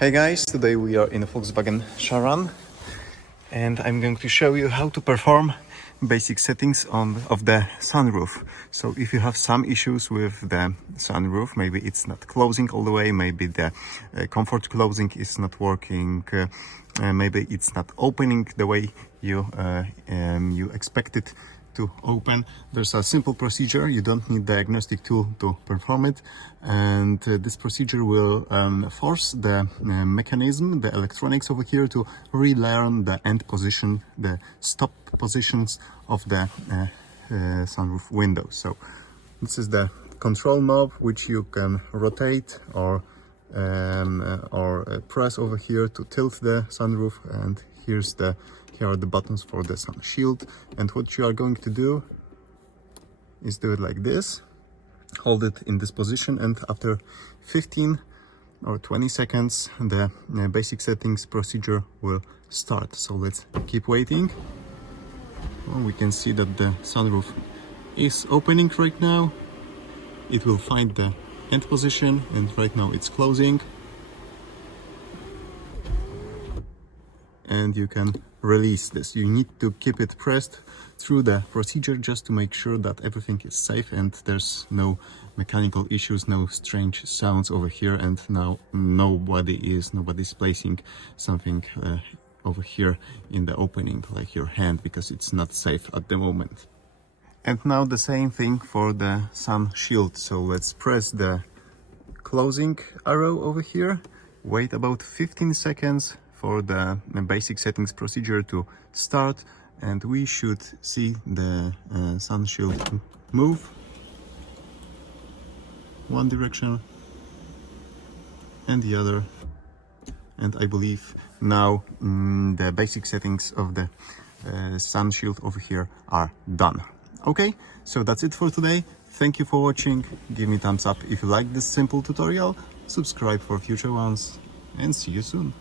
Hey guys, today we are in a Volkswagen Sharan and I'm going to show you how to perform basic settings of the sunroof. So if you have some issues with the sunroof, maybe it's not closing all the way, maybe the comfort closing is not working, maybe it's not opening the way you expect it to open. There's a simple procedure. You don't need diagnostic tool to perform it, and this procedure will force the mechanism, the electronics over here, to relearn the end position, the stop positions of the sunroof window. So this is the control knob, which you can rotate or press over here to tilt the sunroof, and here are the buttons for the sun shield. And what you are going to do is do it like this, hold it in this position, and after 15 or 20 seconds the basic settings procedure will start. So let's keep waiting. Well, we can see that the sunroof is opening right now. It will find the end position, and right now it's closing, and you can release this. You need to keep it pressed through the procedure just to make sure that everything is safe and there's no mechanical issues, no strange sounds over here, and now nobody's placing something over here in the opening, like your hand, because it's not safe at the moment. And now the same thing for the sun shield. So let's press the closing arrow over here, wait about 15 seconds for the basic settings procedure to start, and we should see the sun shield move one direction and the other, and I believe now the basic settings of the sun shield over here are done. Okay, so that's it for today. Thank you for watching. Give me thumbs up if you like this simple tutorial, subscribe for future ones, and see you soon.